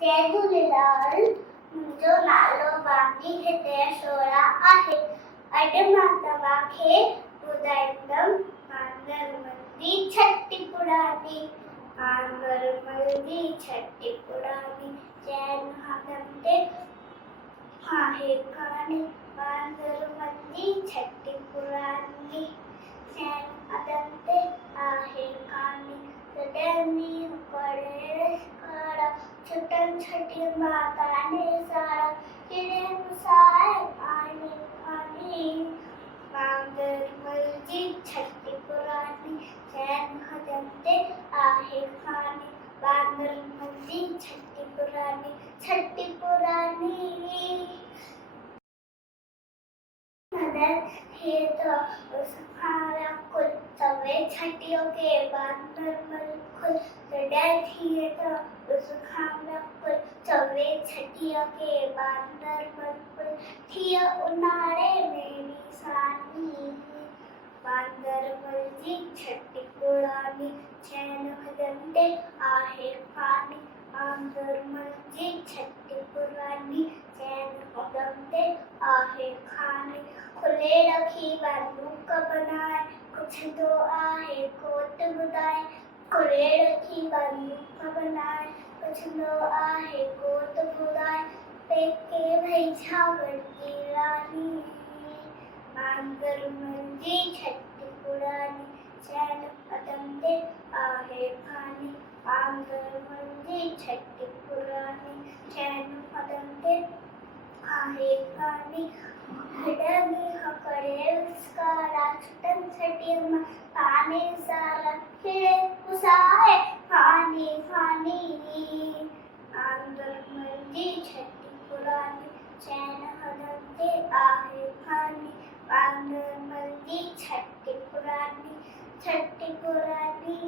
जय झूलेलाल। मुंहिंजो नालो बाकी हिते शोरा आहे। अॼु मां तव्हांखे ॿुधाईंदमि आंगरमल जी छठी पुराणी। आंगरमल जी छठी पुराणी चैन हाथनि ते आहे कहाणी। आंगरमल जी छठी पुराणी चैन हाथनि ते आहे कहाणी। तॾहिं मींहुं पड़े कारा छुटन छठी माता ने सारा किड़े मुसाए आने पानी। आंगरमल जी छठी पुराणी चैन हाथनि ते आहे कहाणी। आंगरमल जी छठी पुराणी हे तो हमारा कुल सवे छठियों के आंगरमल कुल तॾहिं थिए तो उसखाना कुल सवे छठियों के आंगरमल कुल थिए उन्हारे में निशानी। आंगरमल जी छठी पुराणी चैन हाथनि ते आहे कहाणी। आंगरमल जी छठी पुराणी चैन हाथनि ते आहे कहाणी। खुले रखी बंदूक बनाए कुछ तो आहे कोट बुधाए। खुले रखी बंदूक बनाए कुछ तो आहे कोट बुधाए। पेके भई छावड़ की रानी। आंगरमल जी छठी पुराणी चैन हाथनि ते आहे कहाणी। आंगरमल जी छठी पुराणी चैन हाथनि ते आहे कहाणी। मींहुं पड़े कारा छुटन छठी माता ने सारा किड़े मुसाए पानी पानी। आंगरमल जी छठी पुराणी चैन हाथनि ते आहे कहाणी। आंगरमल जी छठी पुराणी छठी पुराणी।